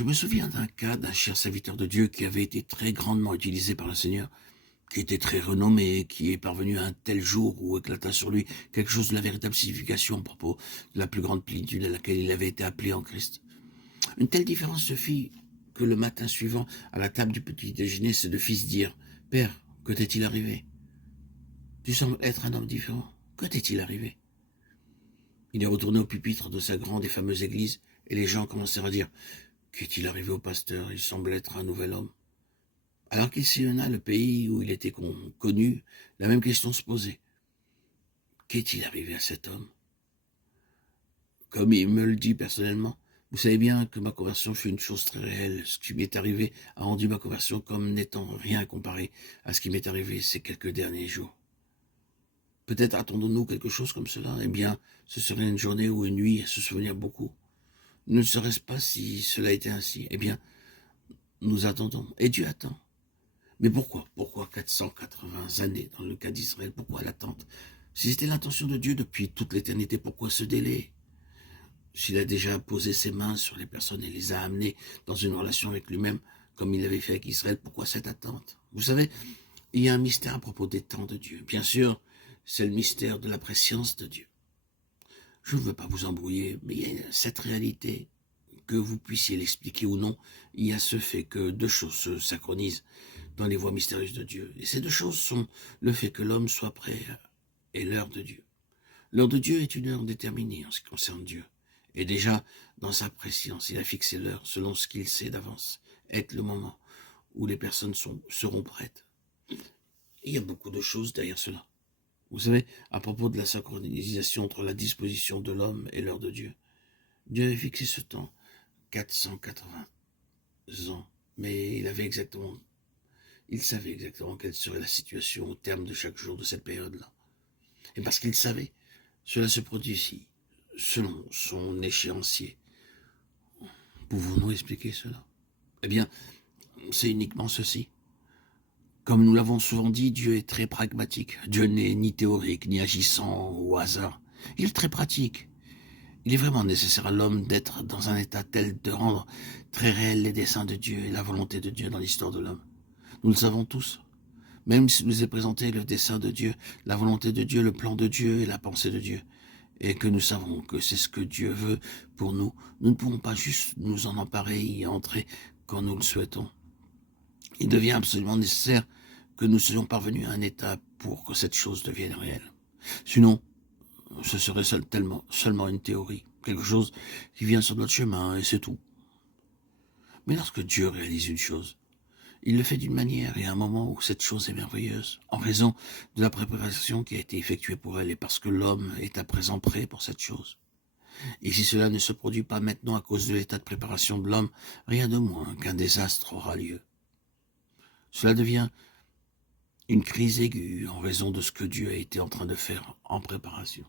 Je me souviens d'un cas d'un cher serviteur de Dieu qui avait été très grandement utilisé par le Seigneur, qui était très renommé, qui est parvenu à un tel jour où éclata sur lui quelque chose de la véritable signification à propos de la plus grande plénitude à laquelle il avait été appelé en Christ. Une telle différence se fit que le matin suivant, à la table du petit déjeuner, ses deux fils dirent « Père, que t'est-il arrivé? Tu sembles être un homme différent. Que t'est-il arrivé ?» Il est retourné au pupitre de sa grande et fameuse église, et les gens commencèrent à dire « Qu'est-il arrivé au pasteur? Il semble être un nouvel homme. » Alors qu'il sillonna le pays où il était connu, la même question se posait. Qu'est-il arrivé à cet homme? Comme il me le dit personnellement, vous savez bien que ma conversion fut une chose très réelle. Ce qui m'est arrivé a rendu ma conversion comme n'étant rien comparé à ce qui m'est arrivé ces quelques derniers jours. Peut-être attendons-nous quelque chose comme cela. Eh bien, ce serait une journée ou une nuit à se souvenir beaucoup. Ne serait-ce pas si cela était ainsi? Eh bien, nous attendons. Et Dieu attend. Mais pourquoi? Pourquoi 480 années dans le cas d'Israël? Pourquoi l'attente? Si c'était l'intention de Dieu depuis toute l'éternité, pourquoi ce délai? S'il a déjà posé ses mains sur les personnes et les a amenées dans une relation avec lui-même, comme il l'avait fait avec Israël, pourquoi cette attente? Vous savez, il y a un mystère à propos des temps de Dieu. Bien sûr, c'est le mystère de la préscience de Dieu. Je ne veux pas vous embrouiller, mais il y a cette réalité, que vous puissiez l'expliquer ou non, il y a ce fait que deux choses se synchronisent dans les voies mystérieuses de Dieu. Et ces deux choses sont le fait que l'homme soit prêt et l'heure de Dieu. L'heure de Dieu est une heure déterminée en ce qui concerne Dieu. Et déjà, dans sa préscience, il a fixé l'heure selon ce qu'il sait d'avance, être le moment où les personnes seront prêtes. Et il y a beaucoup de choses derrière cela. Vous savez, à propos de la synchronisation entre la disposition de l'homme et l'heure de Dieu, Dieu avait fixé ce temps, 480 ans, mais il savait exactement quelle serait la situation au terme de chaque jour de cette période-là. Et parce qu'il savait, cela se produisit selon son échéancier. Pouvons-nous expliquer cela? Eh bien, c'est uniquement ceci. Comme nous l'avons souvent dit, Dieu est très pragmatique. Dieu n'est ni théorique, ni agissant au hasard. Il est très pratique. Il est vraiment nécessaire à l'homme d'être dans un état tel de rendre très réel les desseins de Dieu et la volonté de Dieu dans l'histoire de l'homme. Nous le savons tous. Même s'il nous est présenté le dessein de Dieu, la volonté de Dieu, le plan de Dieu et la pensée de Dieu, et que nous savons que c'est ce que Dieu veut pour nous, nous ne pouvons pas juste nous en emparer et y entrer quand nous le souhaitons. Il devient absolument nécessaire que nous soyons parvenus à un état pour que cette chose devienne réelle. Sinon, ce serait seulement une théorie, quelque chose qui vient sur notre chemin et c'est tout. Mais lorsque Dieu réalise une chose, il le fait d'une manière et à un moment où cette chose est merveilleuse, en raison de la préparation qui a été effectuée pour elle et parce que l'homme est à présent prêt pour cette chose. Et si cela ne se produit pas maintenant à cause de l'état de préparation de l'homme, rien de moins qu'un désastre aura lieu. Cela devient une crise aiguë en raison de ce que Dieu a été en train de faire en préparation.